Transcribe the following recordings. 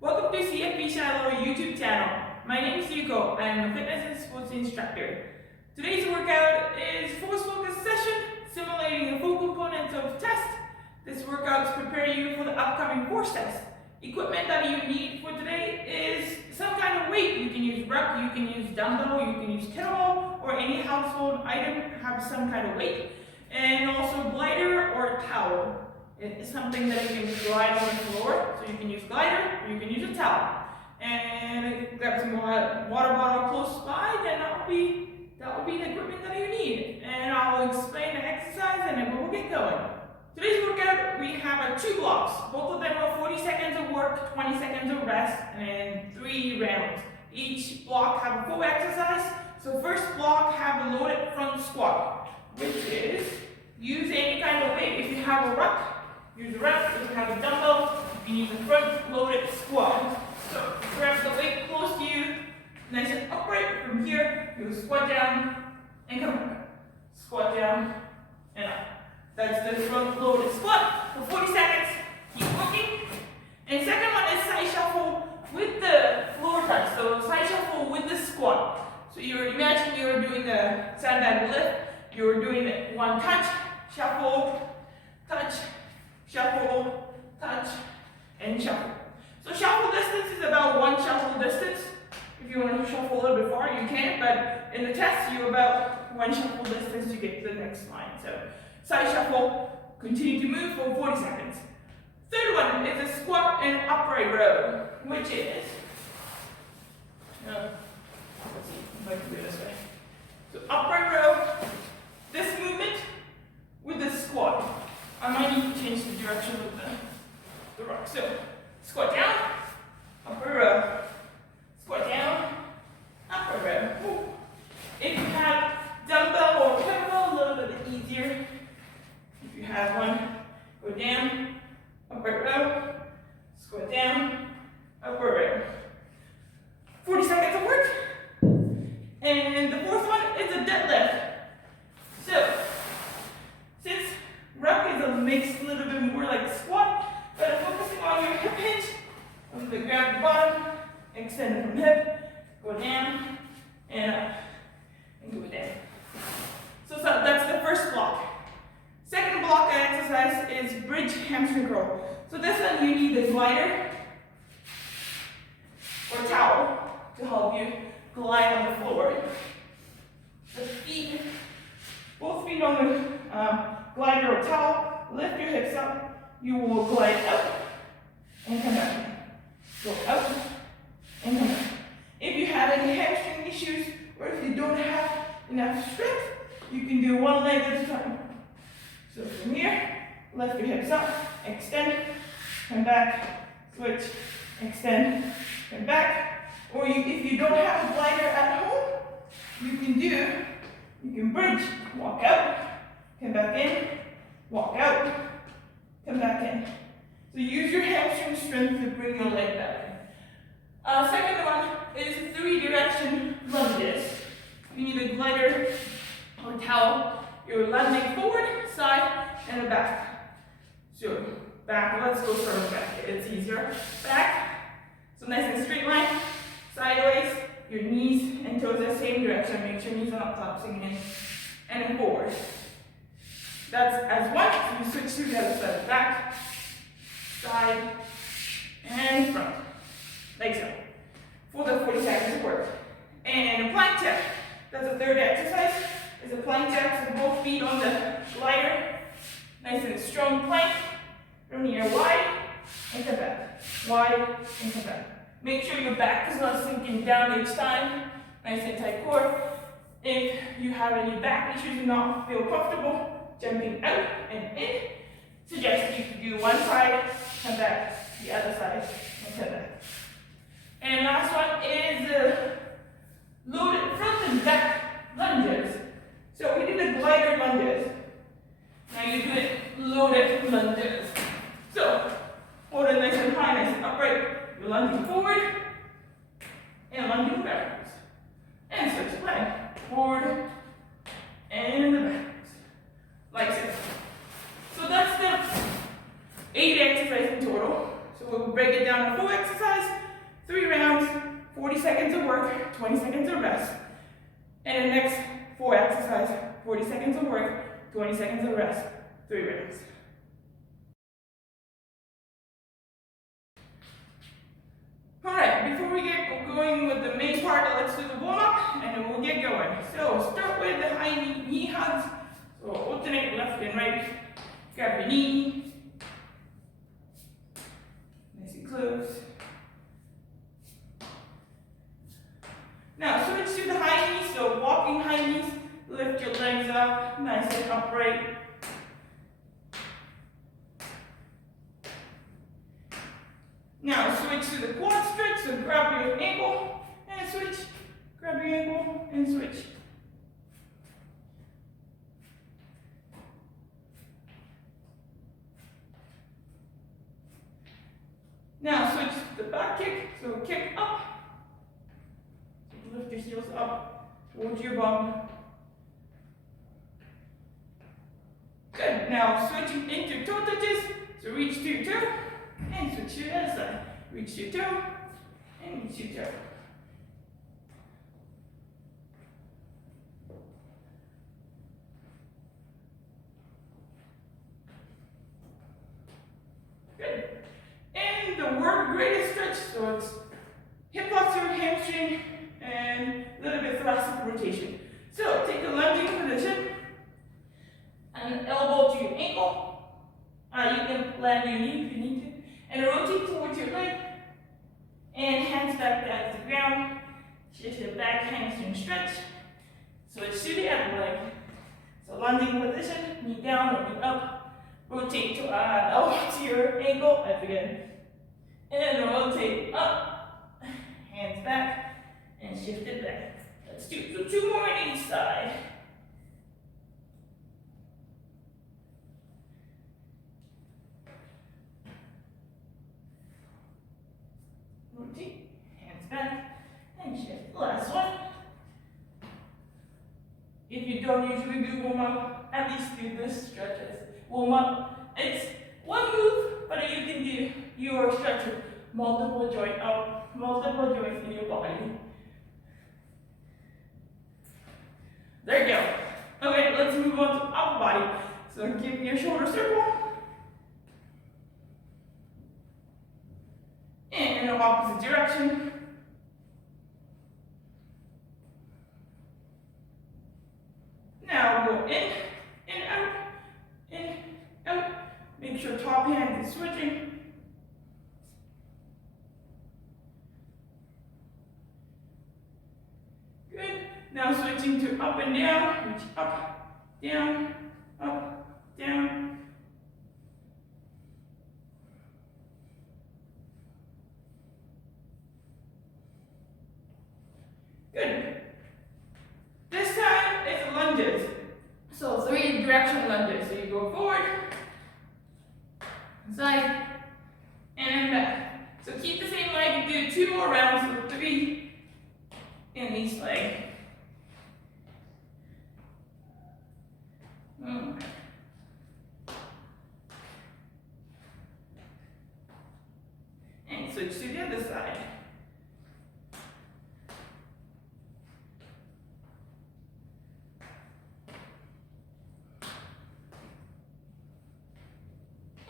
Welcome to CFP Shiloh YouTube channel. My name is Yuko. I am a fitness and sports instructor. Today's workout is force focus session, simulating the full components of test. This workout is preparing you for the upcoming force test. Equipment that you need for today is some kind of weight. You can use ruck, you can use dumbbell, you can use kettlebell, or any household item have some kind of weight. And also glider or towel. It's something that you can glide on the floor, so you can use glider or you can use a towel. And grab some water bottle close by, then that will be the equipment that you need. And I'll explain the exercise and then we'll get going. Today's workout, we have 2 blocks. Both of them are 40 seconds of work, 20 seconds of rest, and 3 rounds. Each block have a full exercise. So first block have a loaded front squat, which is use any kind of weight. If you have a ruck, use a ruck. If you have a dumbbell, you can use a front loaded squat. So grab the weight close to you, nice and upright. From here, you squat down and come up. Squat down and up. That's the front loaded squat for 40 seconds. Keep working. And second one is side shuffle with the floor touch. So side shuffle with the squat. So imagine you're doing the sandbag lift. You're doing it one touch, shuffle, touch, shuffle, touch, and shuffle. So shuffle distance is about 1 shuffle distance. If you want to shuffle a little bit far, you can, but in the test, you're about 1 shuffle distance to get to the next line. So side shuffle, continue to move for 40 seconds. Third one is a squat and upright row, which is, let's see if I can do it this way. So upright row, this movement with the squat. I might need to change the direction of the rock. So squat down, upper row, squat down, upper row. Ooh. If you have dumbbell or kettlebell, a little bit easier. If you have one, go down, upper row, squat down, upper row. 40 seconds of work. And the fourth one is a deadlift. So, since ruck is a mix, a little bit more like squat, but I'm focusing on your hip hinge. I'm going to grab the bottom, extend it from hip, go down, and up, and go down. So that's the first block. Second block exercise is bridge hamstring curl. So this one you need a glider or towel to help you glide on the floor. The feet, both feet on the glider or towel, lift your hips up. You will glide up and come back. Go up and come back. If you have any hamstring issues or if you don't have enough strength, you can do one leg at a time. So from here, lift your hips up, extend, come back, switch, extend, come back. Or if you don't have a glider at home, you can bridge, walk out, come back in, walk out, come back in. So use your hamstring strength to bring your leg back in. Second one is 3-direction lunges. You need a glider or towel. You're lunging forward, side, and back. So back, let's go from back. It's easier. Back, so nice and straight line. Sideways, your knees and toes the same direction. Make sure knees are not collapsing in. And then forward. That's as one. So you switch to the other side. Back, side, and front. Like so. For the 40 seconds of work. And a plank jack. That's the third exercise. Is a plank jack. So both feet on the glider. Nice and strong plank. From here, wide, and come back. Wide, and come back. Make sure your back is not sinking down each time. Nice and tight core. If you have any back issues and not feel comfortable jumping out and in, suggest you can do one side, come back, the other side, and come back. And last one is loaded front and back lunges. So we did the glider lunges. Now you do it loaded lunges. So hold it nice and high, nice and upright. You're lunging forward and lunging backwards. And switch leg. Forward and backwards. Like so. So that's the 8 exercises in total. So we'll break it down to full exercise, 3 rounds, 40 seconds of work, 20 seconds of rest. And the next 4 exercise, 40 seconds of work, 20 seconds of rest, 3 rounds. Alright, before we get going with the main part, let's do the warm-up and then we'll get going. So start with the high knee hugs. So alternate left and right. Grab your knee. Nice and close. Now switch to the high knees, so walking high knees. Lift your legs up, nice and upright. Now switch to the quad stretch, so grab your ankle and switch. Grab your ankle and switch. Now switch to the back kick, so kick up. Lift your heels up towards your bum. Good. Now switching into toe touches, so reach to your toe and switch to the other side. Reach to your toe and reach to your toe. Good. And the word greatest stretch, so it's hip flexor, hamstring, and a little bit thoracic rotation. So take a lunging position and elbow to your ankle. You can land your knee if you need to. And rotate towards your leg. And hands back down to the ground. Shift your back hamstring stretch. Switch to the other leg. So lunging position, knee down or knee up. Rotate to elbow to your ankle, again. And rotate up. Hands back. And shift it back. Let's do so 2 more on each side. Rotate, hands back, and shift. Last one. If you don't usually do warm up, at least do this stretch as warm up. It's one move, but you can do your stretch with multiple joints in your body. There you go. Okay, let's move on to upper body. So give me a shoulder circle. And in the opposite direction. Now go in and out, in, out. Make sure top hand is switching. Good. Now switching to up and down. Reach up, down, down. Good. This time it's lunges. So 3 direction lunges. So you go forward, side, and back. So keep the same leg. Do 2 more rounds. So 3 in each leg. And switch to the other side.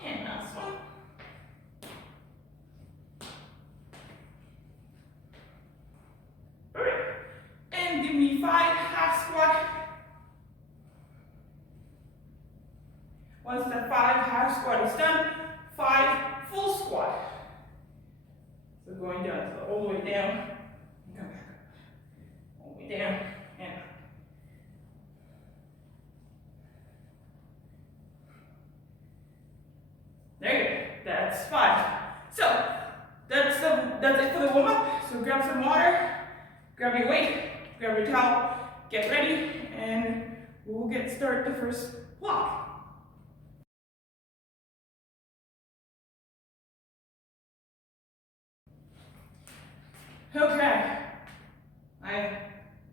And last one. Alright. And give me 5 half squat. Once the 5 half squat is done, 5 full squat. So going down, so all the way down, and come back up. All the way down, and up. There you go, that's 5. So, that's it for the warm up. So grab some water, grab your weight, grab your towel, get ready, and we'll get started the first block. Okay, I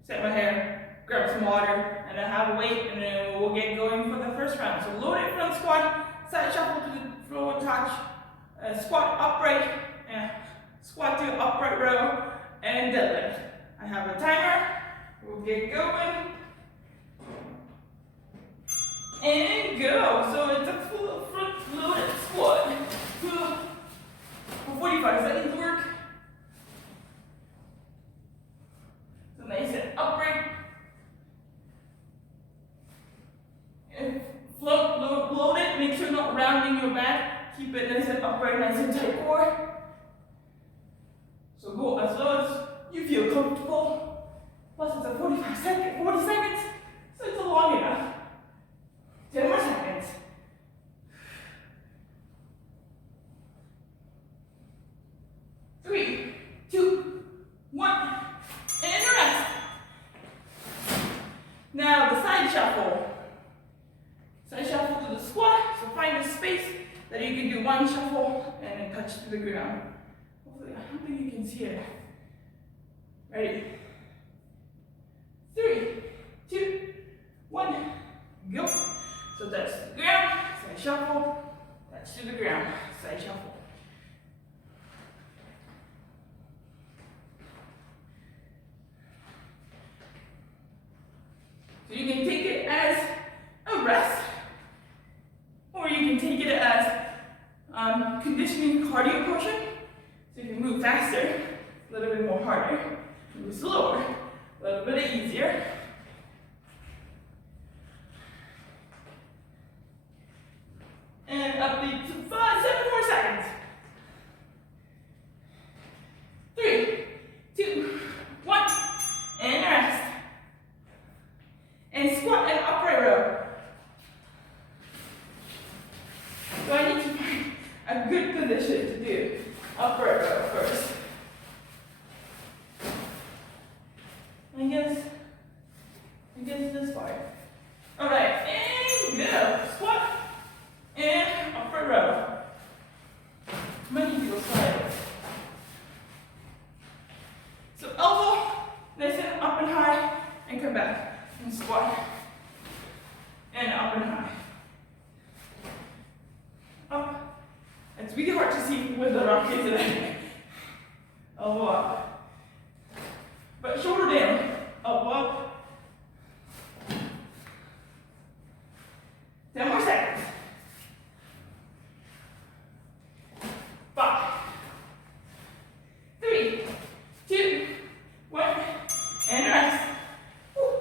set my hair, grab some water, and I have a weight, and then we'll get going for the first round. So loaded front squat, side shuffle to the floor touch, squat upright, squat to upright row, and deadlift. I have a timer. We'll get going. And go. So it's a full front loaded squat. For 45 seconds work. So nice and upright. And float, load it. Make sure you're not rounding your back. Keep it nice and upright, nice and tight core. So go as low as you feel comfortable. Plus it's a 40 seconds. So it's long enough. 10 more seconds. 3, 2, 1, and rest. Now the side shuffle. Side shuffle to the squat. So find a space that you can do one shuffle and then touch to the ground. Hopefully, I don't think you can see it. Ready? 3, 2, 1, go. So touch to the ground, side shuffle, touch to the ground, side shuffle. So you can take it as a rest, or you can take it as conditioning cardio portion. So you can move faster, a little bit more harder, move slower, a little bit easier. And up to 7 more seconds. 3, 2, 1, and rest. And squat and upright row. So I need to find a good position to do upright row first. I guess this part. All right, and go. Squat and upright row. Might need to go sideways. So elbow, nice and up and high, and come back. And squat. And up and high. Up. It's really hard to see with the ruck, isn't it? Elbow up. But shoulder down. Elbow up. 10 more seconds. 5, 3, 2, 1, and rest.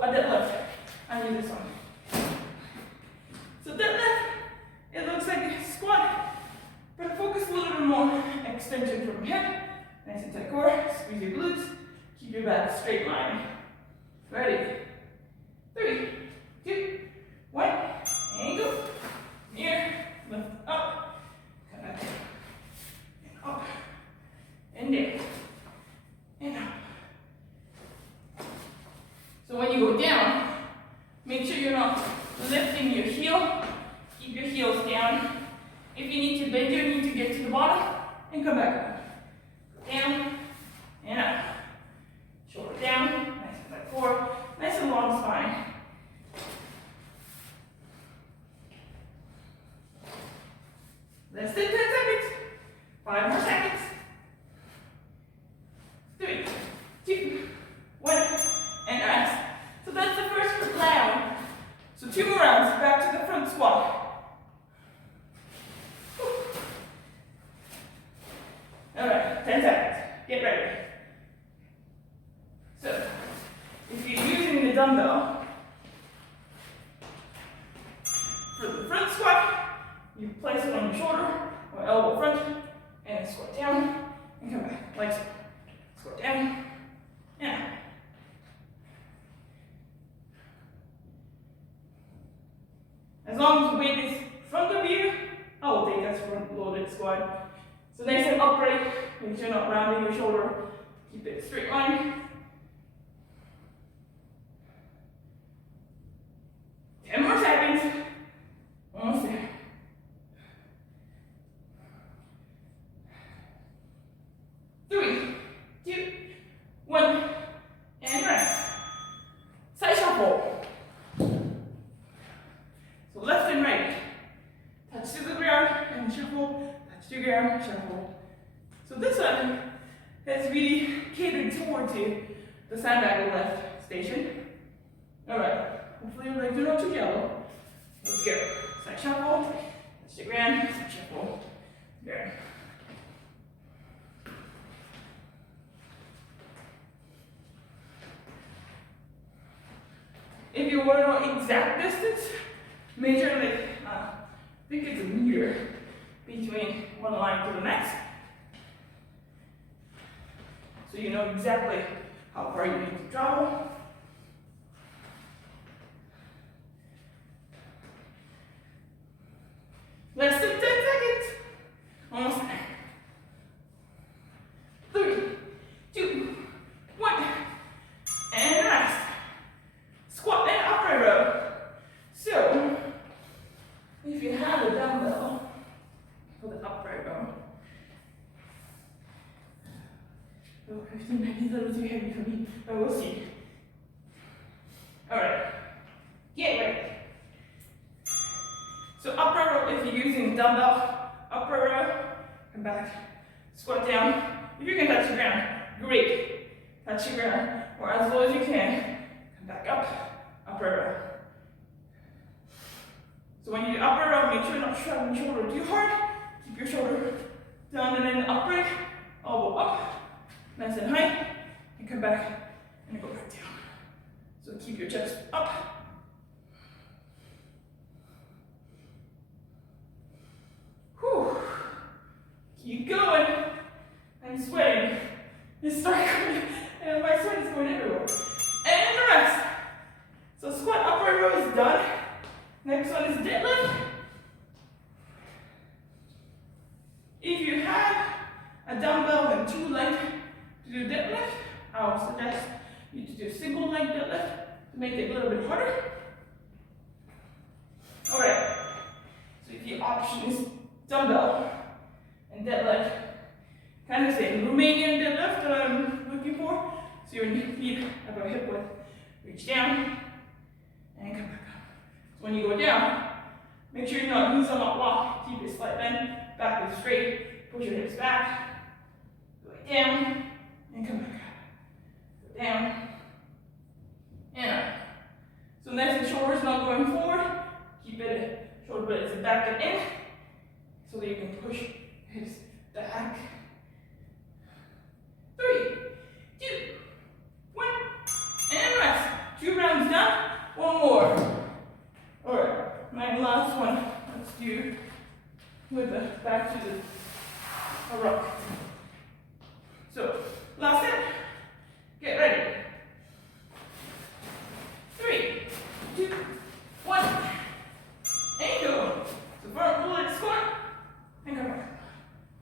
A deadlift. I need this one. So deadlift, it looks like a squat, but focus a little bit more. Extension from hip, nice and tight core. Squeeze your glutes. Keep your back straight line. Ready? 3, 2, 1, and go. Here, lift up, come back, and up, and down, and up. So when you go down, make sure you're not lifting your heel. Keep your heels down. If you need to bend your knee to get to the bottom, and come back up. Down, and up. Shoulder down, nice and tight core, nice and long spine. Less than 10 seconds. 5 more seconds. 3, 2, 1, and rest. So that's the first round. So 2 more rounds, back to the front squat. All right, 10 seconds. Get ready. So, if you're using the dumbbell for the front squat, you place it on your shoulder or elbow front, and squat down, and come back, like so. Squat down, and up. As long as the weight is in front of you, I will take that front loaded squat. So nice and upright, make sure you're not rounding your shoulder. Keep it straight line. 10 more seconds. Almost there. 3, 2, 1, and rest. Side shuffle. So left and right. Touch to the ground and shuffle. Touch to your ground, shuffle. So this one is really catered towards you, the sandbag lift station. Alright, hopefully your legs are not too yellow. Let's go. Side shuffle, touch the ground, side shuffle, ground. If you want to know exact distance, measure like, I think it's a meter between one line to the next. So you know exactly how far you need to travel. Less than 10 seconds. Almost there. 3, 2, 1. And rest. Squat and upright row. So, if you have a dumbbell for the upright row, 15 might be a little too heavy for me, but we'll see. Alright, get ready. So upright row, if you're using dumbbell, upright row, come back, squat down. If you can touch the ground, great. Touch the ground, or as low as you can, come back up, upright row. So when you do upright row, make sure you're not shoving your shoulder too hard. Keep your shoulder down and then upright, elbow up. Nice and high, and come back and go back down. So keep your chest up. Whew. Keep going. I'm sweating. It's starting going, and my sweat is going everywhere. And rest. So squat upright row is done. Next one is deadlift. If you have a dumbbell and 2 legs to do deadlift, I would suggest you to do single leg deadlift to make it a little bit harder. Alright, so if your option is dumbbell and deadlift, kind of same Romanian deadlift that I'm looking for. So your feet about hip width, reach down and come back up. So when you go down, make sure you're not knees are not locked, keep your slight bend, back is straight, push your hips back, go down, and come back up. Go down, and up. So next, the shoulder's not going forward. Keep it, shoulder blades back and in, so that you can push hips back. 3, 2, 1, and rest. 2 rounds done, 1 more. Alright, my last one. Let's do with the back to the ruck. So, last set. Get ready. 3, 2, 1. And go. So front leg squat. And come back.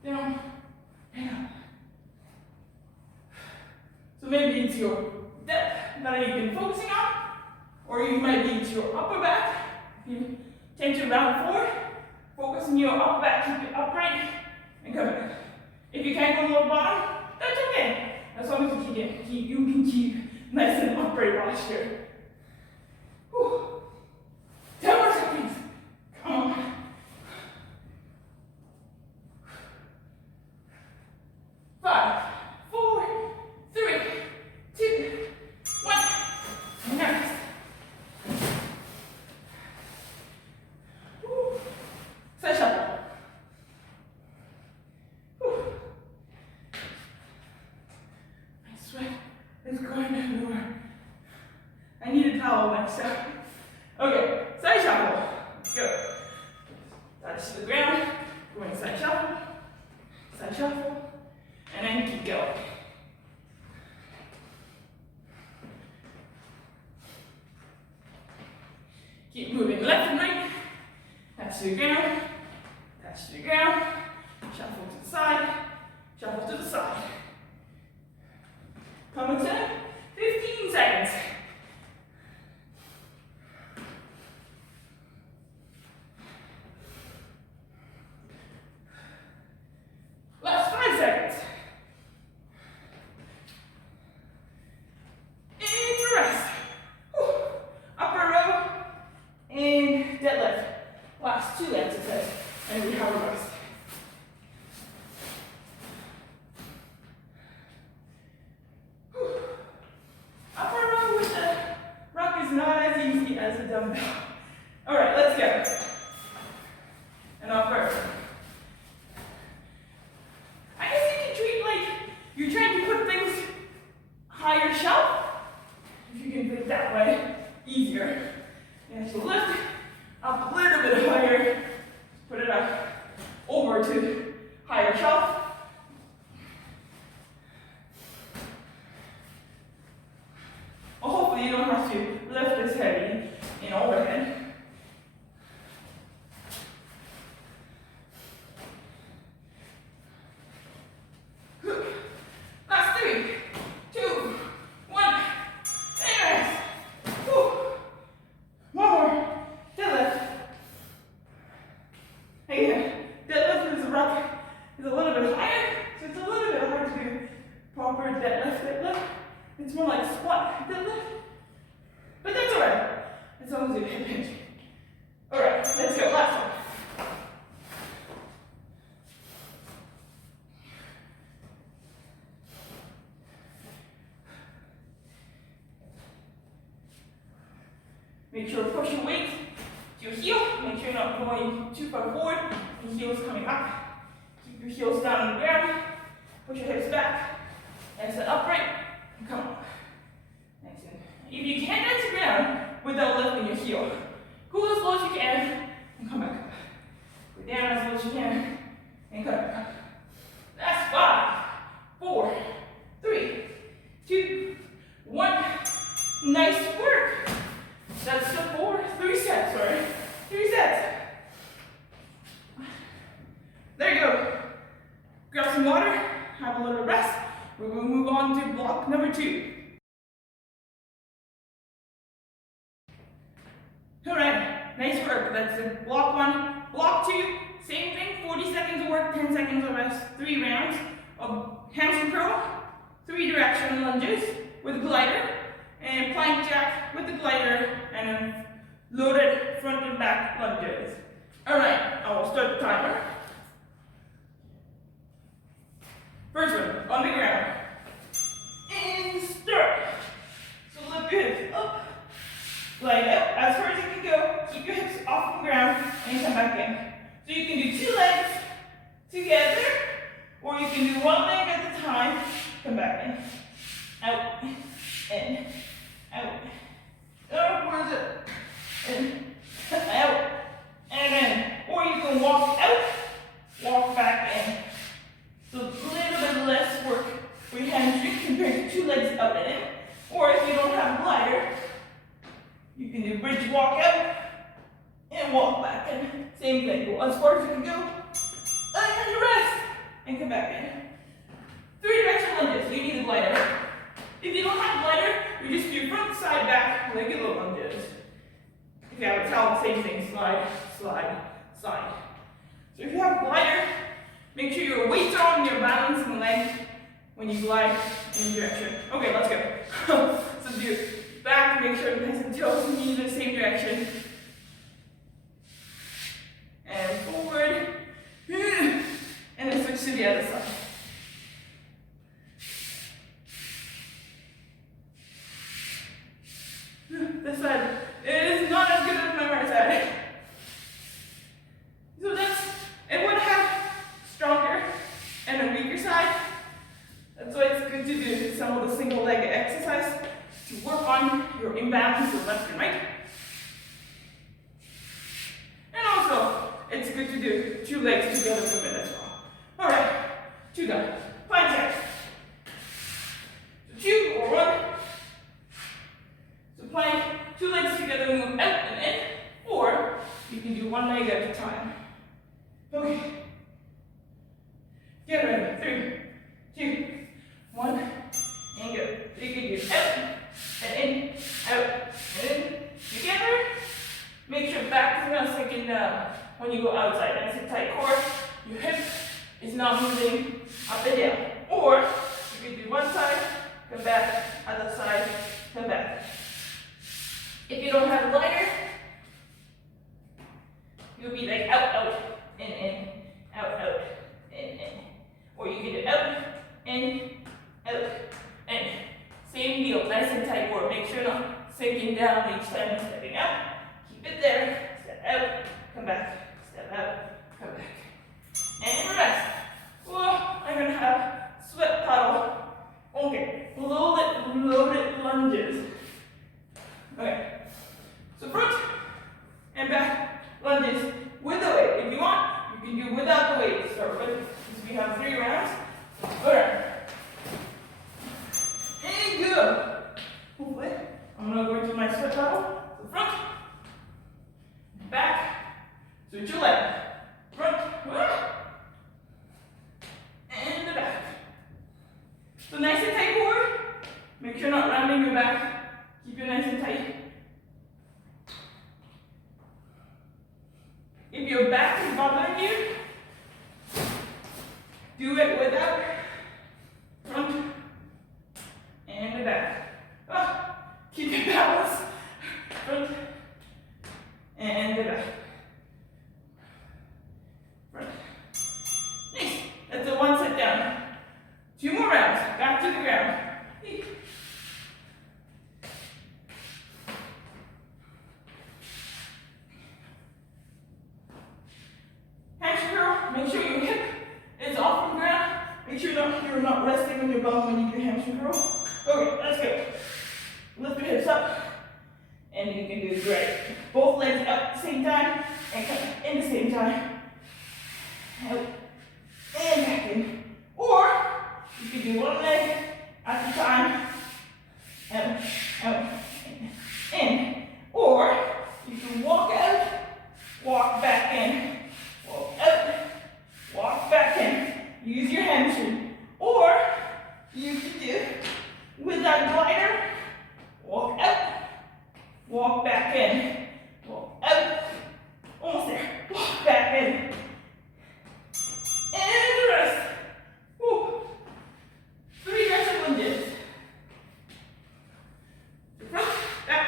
Down. And up. So maybe it's your depth that you've been focusing on. Or you might be it's your upper back. If you tend to round forward, focus on your upper back, keep it upright, and come back. If you can't go to the bottom, that's okay. As long as you can keep nice and upright posture. Whew. 10 more seconds. Come on. 5, 4, 3, 2, 1. Next. Side shuffle. My sweat is going everywhere. I need a towel myself. Okay, side shuffle. Let's go. Touch the ground. Going side shuffle, and then keep going. Keep moving left and right. Touch to the ground. Touch to the ground. Shuffle to the side. Shuffle to the side. Come to 15 seconds. Last 5 seconds. And rest. Whew. Upper row and deadlift. Last 2 exercises, and we have a rest. to higher shelf. Well, hopefully you don't have to lift this heavy in overhead. Last 3, 2, 1, and rest. Whew. One more. Deadlift. Again, deadlift is a ruck is a little bit higher, so it's a little bit hard to do proper deadlift. It's more like squat deadlift. But that's alright, as long as you hip hinge. Alright, let's go, last one. Make sure to push your weight to your heel. Make sure you're not going too far forward. Your heel's coming up. Keep your heels down on the ground. Push your hips back. Nice and upright. And come on. Nice and. If you can't touch the ground without lifting your heel, go as low as you can and come back up. Go down as low as you can and come back up. That's 5, 4, 3, 2, 1. Nice work. That's the 3 sets, sorry. 3 sets. There you go. Grab some water, have a little rest. We will move on to block number 2. Alright, nice work. That's the block 1. Block 2, same thing, 40 seconds of work, 10 seconds of rest, 3 rounds of hamstring curl, 3 direction lunges with a glider, and plank jack with the glider, and then loaded front and back lunges. Alright, I will start the timer. First one, on the ground. And start. So lift your hips up, glide out as far as you can go. Keep your hips off the ground and come back in. So you can do 2 legs together, or you can do 1 leg at a time. Come back in, out, in, out. Oh, where is it? In, out, and in. Or you can walk out, walk back in. So a little bit less work for your hamstring compared to 2 legs up and in. Or if you don't have a glider, you can do bridge walk out and walk back in. Same thing, go as far as you can go, and you rest, and come back in. 3 direction lunges, you need a glider. If you don't have a glider, you just do front, side, back, regular lunges. If you have a towel, same thing, slide, slide, slide. So if you have a glider, make sure your weights are on your balance and legs when you glide in direction. Okay, let's go. So do back, make sure the nice and toes move in the same direction. And forward. And then switch to the other side. This side is not as good as my right side. So it would have stronger and a weaker side. That's why it's good to do some of the single leg exercise to work on your imbalance of left and right. And also, it's good to do 2 legs together for a bit as well. Alright, 2 done. 5 seconds. So 2 or 1. So plank, 2 legs together, move out and in. Or you can do 1 leg at a time. Okay. Get ready. 3, 2, 1, and go. So you can do out and in, out and in. Together. Make sure back is not sinking down when you go outside. Nice and tight core. Your hip is not moving up and down. Or you can do 1 side, come back, other side, come back. If you don't have a glider, you'll be like out, in, out, in. Or you can do out, in, out, in. Same deal, nice and tight core. Make sure not sinking down each time you're stepping out. Keep it there. Step out, come back. Step out, come back. And rest. Well, I'm gonna have sweat puddle. Okay, loaded lunges. Okay. So front and back lunges with the weight. If you want, you can do without the weight. Start Make sure not rounding your back. Keep it nice and tight. If your back is bothering you, do it without front and the back. Oh, keep your balance. Front and the back. Front. Nice. That's a one set down. 2 more rounds. Back to the ground. Hamstring curl. Make sure your hip is off the ground. Make sure you're not resting on your bum when you do hamstring curl. Okay, let's go. Lift your hips up, and you can do great. Both legs up at the same time, and come in the same time. Out, and back in. Or, you can do one leg at a time. Out, in. Or, you can walk out, walk back in. Walk out, walk back in. Use your hamstring. Or, you can do, with that glider, walk out, walk back in. Walk out, almost there. Walk back in. And rest. Woo. 3 aggressive lunges. Front, back,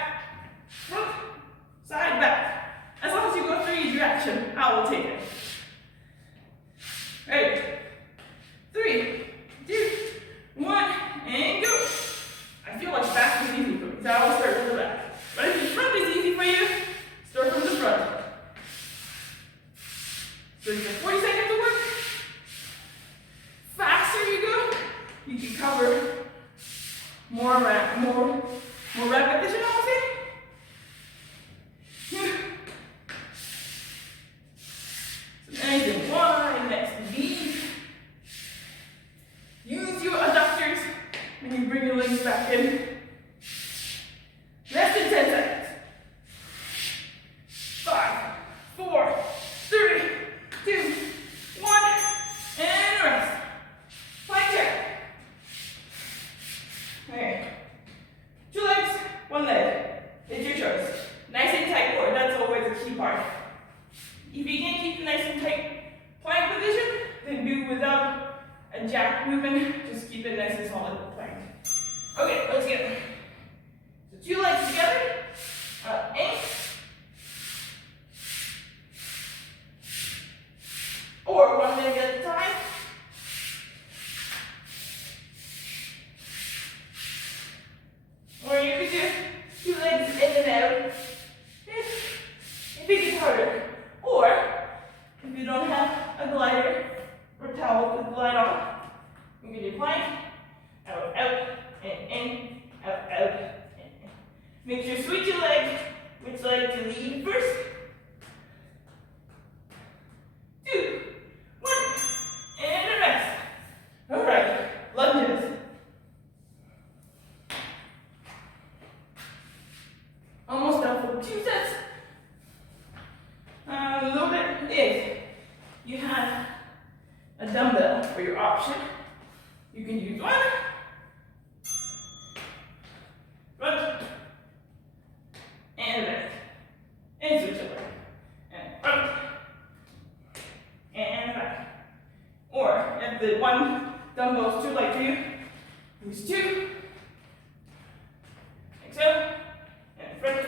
front, side, back. As long as you go 3 each direction, I will take it. Ready? 3, 2, 1, and go. I feel like back is easy for me, so I will start from the back. But if the front is easy for you, start from the front. So you have 40 seconds to work. Faster you go, you can cover more repetition, I would say. So nice and wide, nice and deep. Use your adductors when you bring your legs back in. Less than 10 seconds. 5, 4, 3, 2, 1, and rest. Plank check. Okay. 2 legs, 1 leg. It's your choice. Nice and tight core, that's always a key part. If you can't keep the nice and tight plank position, then do without a jack movement. Just keep it nice and solid plank. Okay, let's get it. So 2 legs together. In. Or 1 leg at a time. Or you could do 2 legs in and out. If it gets harder. Or, if you don't have a glider or towel to glide on, you can do plank, out, and in, out, and in. Make sure you switch your leg, which leg to lead first. 2, 1, and a rest. Alright, lunges. Almost done for 2 sets. A little bit if you have a dumbbell for your option. You can use one. Front. And back. And switch over. And front. And back. Or if the one dumbbell is too light for you, use 2. Like so. And front.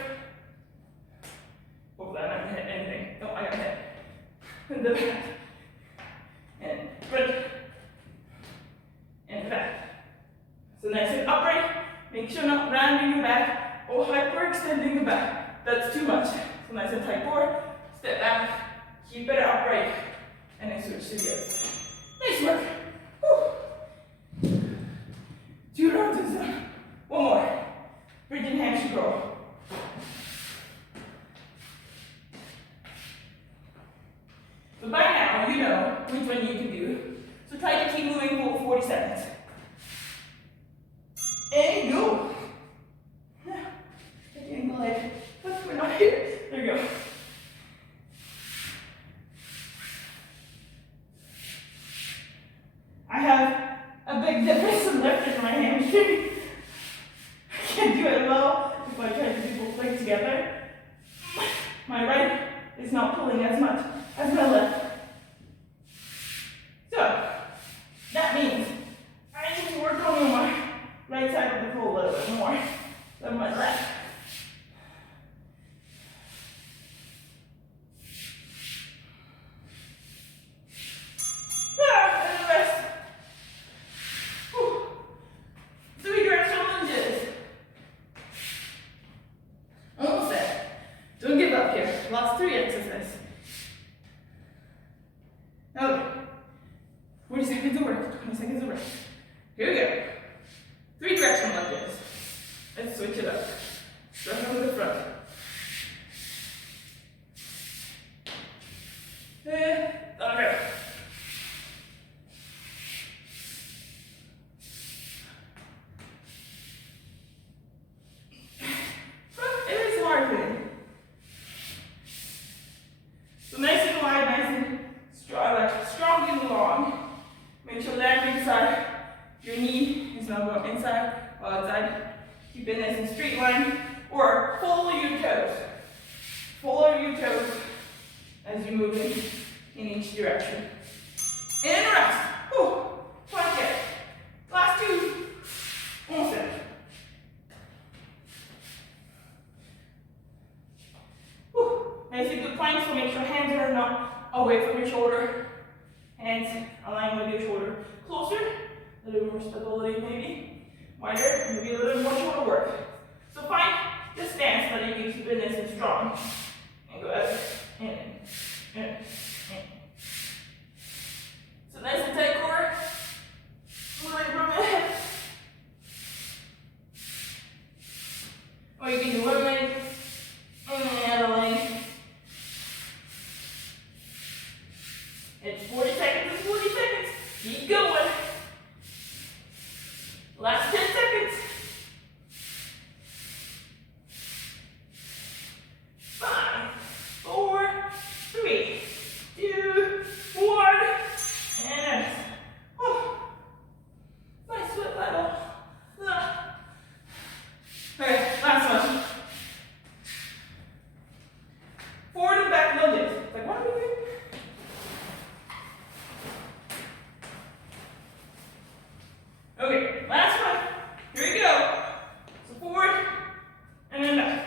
Hopefully I'm not going to hit anything. No, I got hit. And the back. And front. And back. So nice and upright. Make sure not rounding your back or hyperextending the back. That's too much. So nice and tight core. Step back. Keep it upright. And then switch to the other side. Nice work. Whew. 2 rounds is done. 1 more. Bridging hamstring curl. So by now, you know which one you can do. So try to keep moving for 40 seconds. And go. I didn't glide. We're not here. There we go. I have a big difference in lift in my hamstring. seconds of rest. Here we go. 3 directional lunges. Let's switch it up. Start over the front. Okay. It is hard thing. So nice and wide, nice and strong, like strong and long. Make sure landing side. Your knee is not going inside or outside. Keep it nice and straight line. Or follow your toes. Follow your toes as you move in each direction. And rest. Whew. Plank it. Last 2. Almost there. Whew. Nice and good plank, so make sure hands are not away from your shoulder. Hands align with your shoulder. Closer. A little more stability maybe. Wider. Maybe a little more shoulder work. So find the stance that you can keep it nice and strong. And go up. In. So nice and tight core. Moving from the head. Or you can do one leg and a leg. It's 40 seconds and 40 seconds. Keep going. Last 10 seconds. 5, 4, 3, 2, 1, and rest. Oh, nice sweat level. Okay, last one. Forward and back lunges. Like, what are we doing? Okay, last one. Here we go. So forward and then back.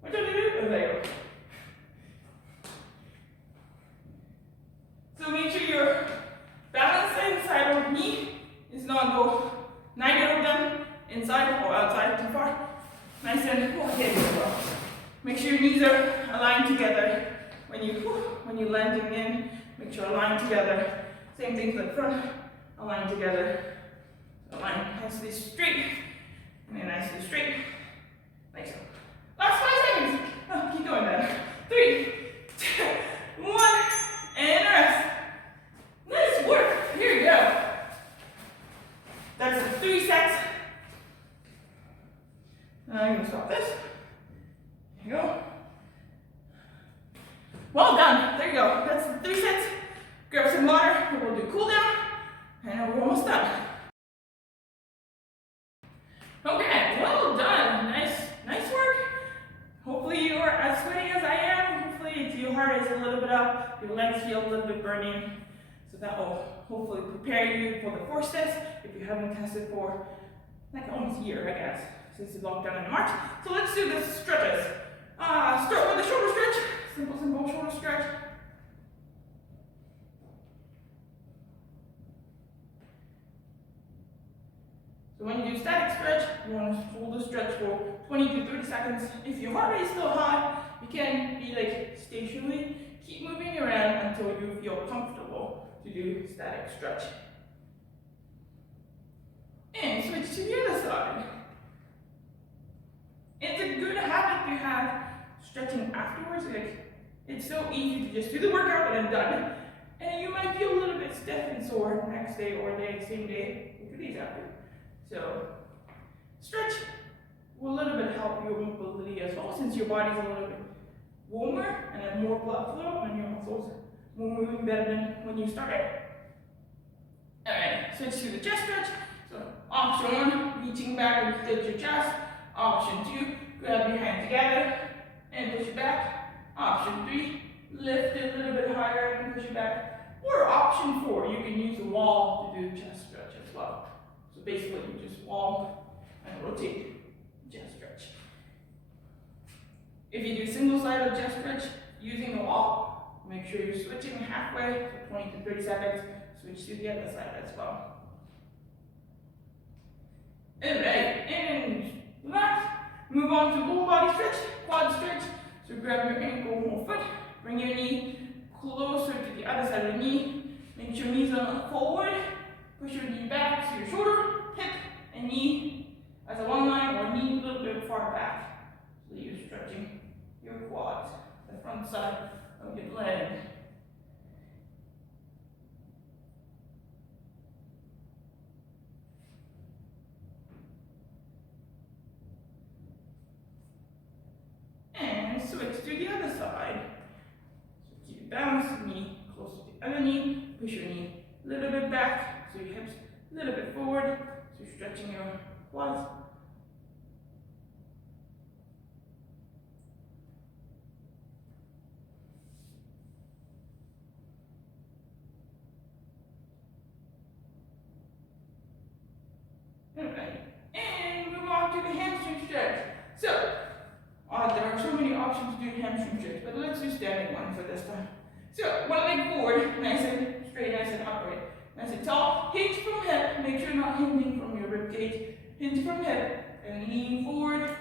What do I do? Oh, there you go. So make sure your balance inside of knee is not go neither of them inside or outside too far. Nice and okay as well. Make sure your knees are aligned together when you landing in. Make sure aligned together. Same thing for the front. Align together. Align nicely straight. And then nicely straight. Like so. Last 5 seconds. Oh, keep going then. 3, 2, 1, and rest. Nice work. Here we go. That's the 3 sets. Now I'm going to stop this. There you go. Well done. There you go. That's the 3 sets. Grab some water. We'll do cool down. And we're almost done. Okay, well done. Nice work. Hopefully you are as sweaty as I am. Hopefully your heart is a little bit up. Your legs feel a little bit burning. So that will hopefully prepare you for the 4 steps if you haven't tested for like almost a year, I guess, since the lockdown in March. So let's do the stretches. Start with a shoulder stretch. Simple shoulder stretch. So when you do static stretch, you want to hold the stretch for 20 to 30 seconds. If your heart rate is still high, you can be like stationary. Keep moving around until you feel comfortable to do static stretch. And switch to the other side. It's a good habit to have stretching afterwards. Like, it's so easy to just do the workout and then done. And you might feel a little bit stiff and sore next day or same day or 2 days after. So, stretch will a little bit help your mobility as well, since your body is a little bit warmer and have more blood flow and your muscles will moving better than when you started. Alright, switch to the chest stretch. So, option 1, reaching back and tilt your chest. Option 2, grab your hand together and push it back. Option 3, lift it a little bit higher and push it back. Or option 4, you can use the wall to do chest stretch as well. So basically, you just wall and rotate, chest stretch. If you do single-sided chest stretch using the wall, make sure you're switching halfway for 20 to 30 seconds. Switch to the other side as well. Alright, and last, move on to lower body stretch, quad stretch. So grab your ankle or foot, bring your knee closer to the other side of the knee. Make Pinch your knees on forward, push your knee back to your shoulder, hip, and knee as a long line, or knee a little bit far back. So you're stretching your quads, the front side of your leg. And switch to the other side. So keep it balanced, knee close to the other knee, push your knee a little bit back, so your hips a little bit forward, so you're stretching your quads. Alright, and move on to the hamstring stretch. So, there are so many options to do hamstring stretch, but let's do standing one for this time. So, one leg forward, nice and straight, nice and upright, nice and tall. Hinge from hip, make sure you're not hinging from your rib cage. Hinge from hip, and lean forward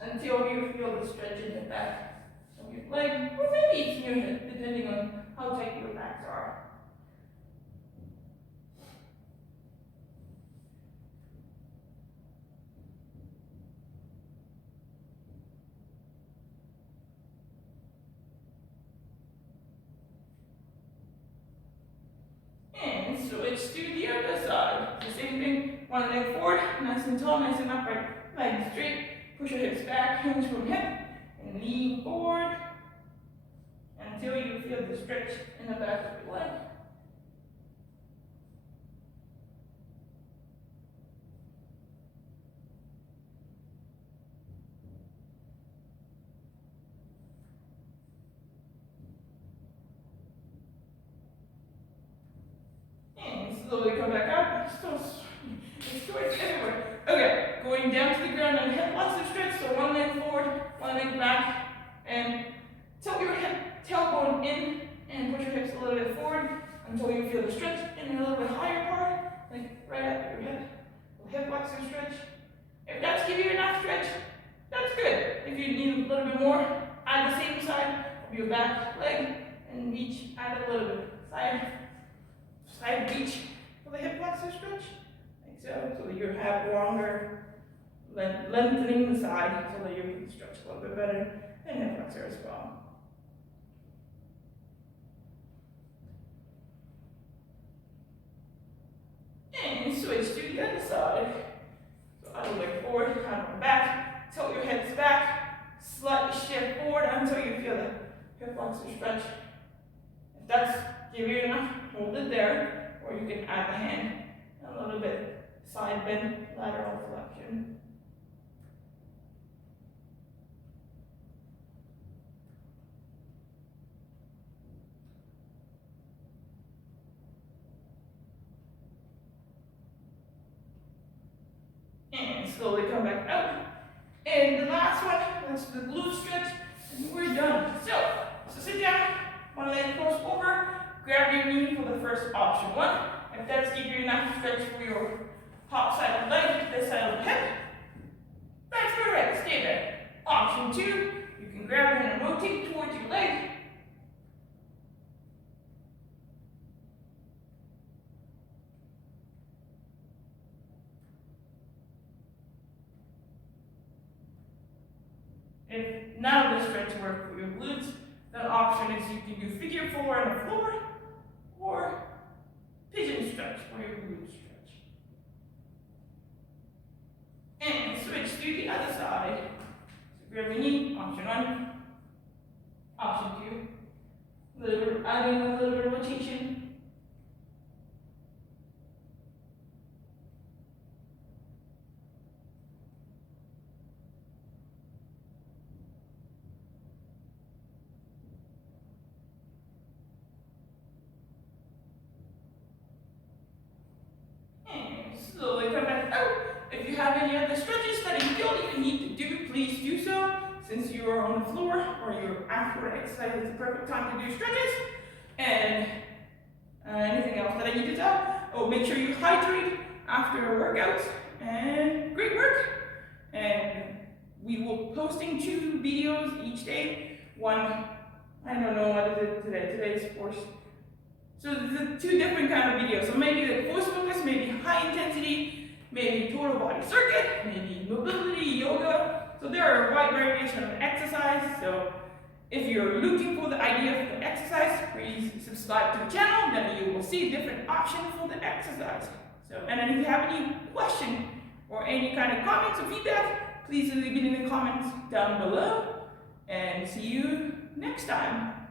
until you feel the stretch in the back of your leg, or maybe it's in your hip, depending on how tight your backs are. And switch to the other side. The same thing, one leg forward, nice and tall, nice and upright, leg straight. Push your hips back, hinge from hip, and lean forward until you feel the stretch in the back of your leg. And slowly come back up. It's everywhere. Okay, going down to the ground and hip flexor stretch. So one leg forward, one leg back, and tilt your hip tailbone in and push your hips a little bit forward until you feel the stretch in a little bit higher part, like right at your hip. Hip flexor stretch. If that's giving you enough stretch, that's good. If you need a little bit more, add the same side of your back leg and reach, add a little bit side reach for the hip flexor stretch. So that you have longer, lengthening the side so that you can stretch a little bit better, and hip flexor as well. And switch to the other side. So other leg forward, hand on back, tilt your hips back, slightly shift forward until you feel the hip flexor stretch. If that's giving you enough, hold it there, or you can add the hand a little bit. Side bend, lateral flexion. And slowly come back out. And the last one, that's the glute stretch, and we're done. So sit down, one leg cross over, grab your knee for the first option. One, if that's giving you enough stretch for your top side of the leg, this side of the hip, that's correct, stay there. Option two, you can grab it and rotate towards your leg. If none of the stretch work for your glutes, then option is you can do figure four on the floor, or pigeon stretch for your glutes. And switch to the other side. So grab your knee, option one. Option two. Adding a little bit of rotation. And slowly come back out. If you have any other stretches that you don't even need to do, please do so. Since you are on the floor or you're after an exercise, it's the perfect time to do stretches. And anything else that I need to tell? Oh, make sure you hydrate after a workout. And great work. And we will be posting 2 videos each day. One I don't know what is it today. Today's force. So there's two different kind of videos. So maybe the force focus, maybe high intensity, maybe total body circuit, maybe mobility, yoga. So there are a wide variation of exercise. So if you're looking for the idea for the exercise, please subscribe to the channel. Then you will see different options for the exercise. So, and then if you have any question or any kind of comments or feedback, please leave it in the comments down below. And see you next time.